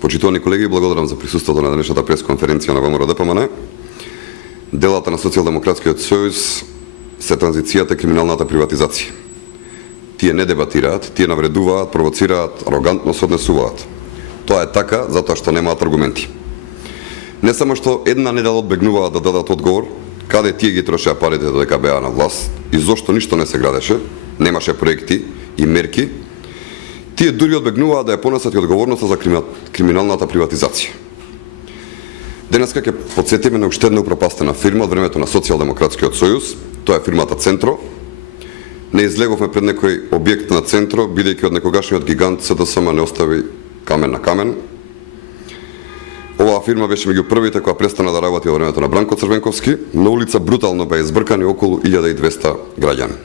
Почитувани колеги, благодарам за присуството на денешната пресконференција на ВМРО-ДПМН. Делата на Социјалдемократскиот сојуз се транзицијата и криминалната приватизација. Тие не дебатираат, тие навредуваат, провоцираат, арогантно се однесуваат. Тоа е така затоа што немаат аргументи. Не само што една недела одбегнуваат да дадат одговор каде тие ги трошеа парите додека беа на власт и зошто ништо не се градеше, немаше проекти и мерки, тие дури одбегнуваат да ја понесат и одговорноста за криминалната приватизација. Денеска ќе подсетиме на уште една упропастена фирма од времето на Социјалдемократскиот сојуз, тоа е фирмата Центро. Не излеговме пред некој објект на Центро, бидејќи од некогашниот гигант СДСМ не остави камен на камен. Оваа фирма беше меѓу првите која престана да работи во времето на Бранко Црвенковски. На улица брутално беа избркани околу 1200 граѓани.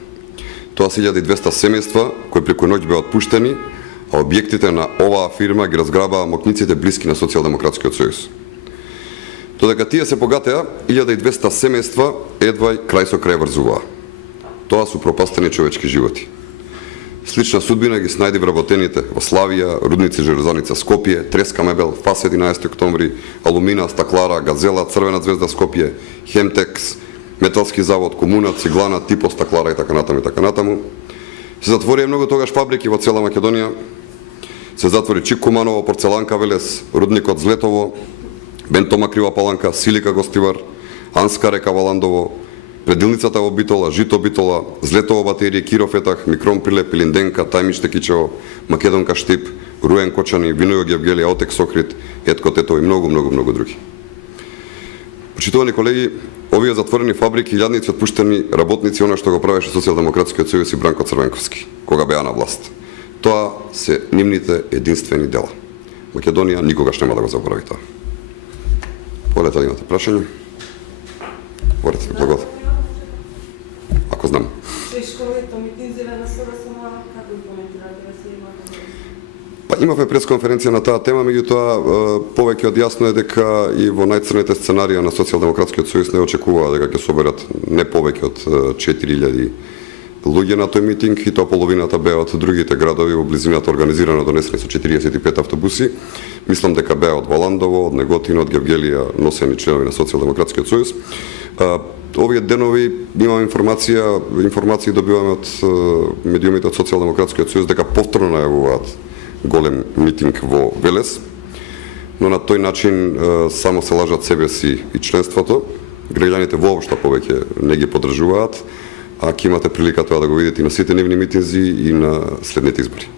Тоа се 1200 семејства кои преку ноќ беа отпуштени, а објектите на оваа фирма ги разграбаа мокниците блиски на Социјалдемократскиот сојуз. Додека тие се богатеа, 1200 семејства едвај крај со крај врзуваа. Тоа су пропастени човечки животи. Слична судбина ги снајди вработените во Славија, Рудници железаница Скопје, Треска мебел, ФАС 11 октомври, Алумина, Стаклара, Газела, Црвена звезда Скопје, Хемтекс, Металски завод, Комуна, Циглана, Типо, Стаклара и така натаму и така натаму. Се затворија многу тогаш фабрики во цела Македонија. Се затвори Чик Куманово, Порцеланка Велес, Рудникот Злетово, Бентома Крива Паланка, Силика Гостивар, Анска река Валандово, Предилницата во Битола, Жито Битола, Злетово батерија, Киров Етах, Микрон Прилеп, Пилинденка, Тајмич Текичево, Македонка Штип, Руен Кочани, Винојо Гевгели, Аутек Сохрид, Етко Тетово и многу други. Почитувани колеги, овие затворени фабрики, илјадници отпуштени работници, она што го правеше Социјалдемократскиот сојуз и Бранко Црвенковски, кога беа на власт. Тоа се нивните единствени дела. Македонија никогаш нема да го заборави тоа. Полете ли имате прашање? Говорите, благодарам. Ако знам. Па имавме пресконференција на таа тема, меѓутоа повеќе од јасно е дека и во најцрните сценарија на Социјалдемократскиот сојуз не очекуваа дека ќе соберат не повеќе од 4000 луѓе на тој митинг, и тоа половината беа од другите градови во близината, организирано донесени со 45 автобуси. Мислам дека беа од Валандово, од Неготино, од Гевгелија, носени членови на Социјалдемократскиот сојуз. Овие денови имам информации добиваме од медиумите од Социјалдемократскиот сојуз дека повторно најавуваат голем митинг во Велес, но на тој начин само се лажат себе си и членството. Граѓаните воопшто повеќе не ги поддржуваат, а ќе имате прилика тоа да го видите и на сите нивни митинзи и на следните избори.